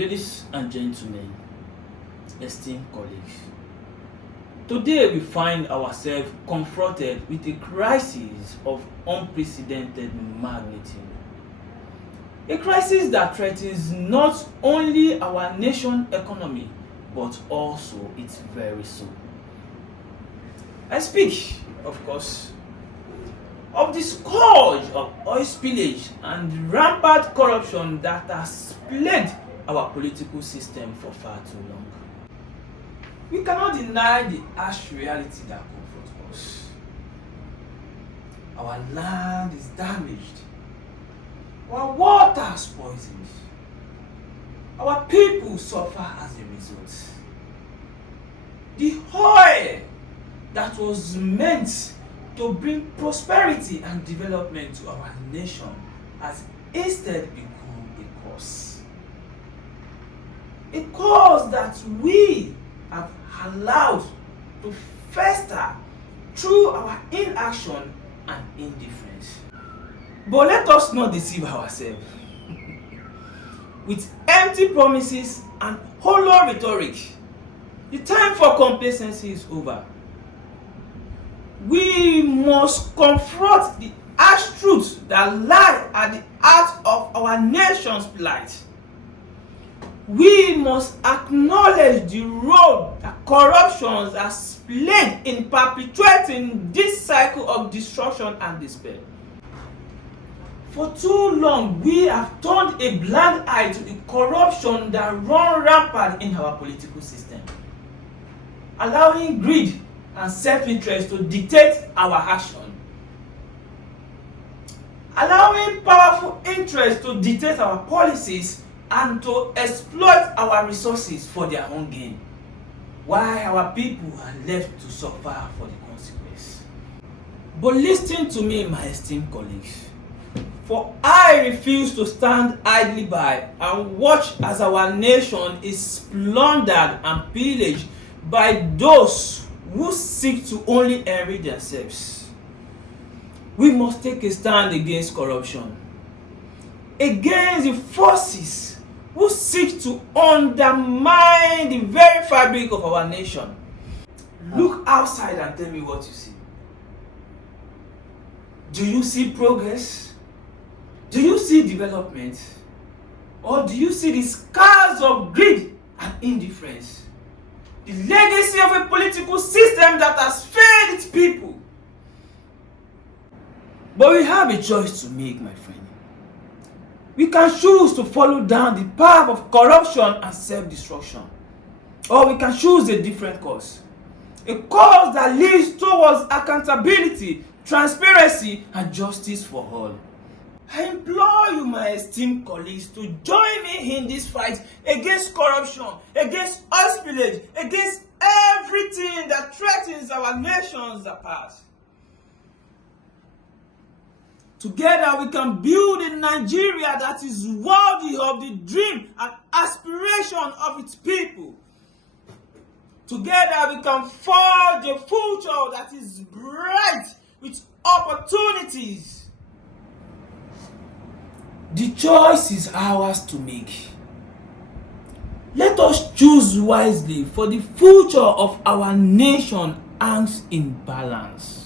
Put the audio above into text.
Ladies and gentlemen, esteemed colleagues, today we find ourselves confronted with a crisis of unprecedented magnitude. A crisis that threatens not only our nation's economy but also its very soul. I speak, of course, of the scourge of oil spillage and rampant corruption that has plagued our political system for far too long. We cannot deny the harsh reality that confronts us. Our land is damaged. Our water is poisoned. Our people suffer as a result. The oil that was meant to bring prosperity and development to our nation has instead become a curse. A curse that we have allowed to fester through our inaction and indifference. But let us not deceive ourselves. With empty promises and hollow rhetoric, the time for complacency is over. We must confront the harsh truths that lie at the heart of our nation's plight. We must acknowledge the role that corruption has played in perpetuating this cycle of destruction and despair. For too long, we have turned a blind eye to the corruption that runs rampant in our political system, allowing greed and self-interest to dictate our action, allowing powerful interests to dictate our policies and to exploit our resources for their own gain, while our people are left to suffer for the consequence. But listen to me, my esteemed colleagues, for I refuse to stand idly by and watch as our nation is plundered and pillaged by those who seek to only enrich themselves. We must take a stand against corruption, against the forces who seek to undermine the very fabric of our nation. Look outside and tell me what you see. Do you see progress? Do you see development? Or do you see the scars of greed and indifference? The legacy of a political system that has failed its people. But we have a choice to make, my friend. We can choose to follow down the path of corruption and self-destruction. Or we can choose a different course. A course that leads towards accountability, transparency, and justice for all. I implore you, my esteemed colleagues, to join me in this fight against corruption, against oil spillage, against everything that threatens our nations apart. Together we can build a Nigeria that is worthy of the dream and aspiration of its people. Together we can forge a future that is bright with opportunities. The choice is ours to make. Let us choose wisely, for the future of our nation hangs in balance.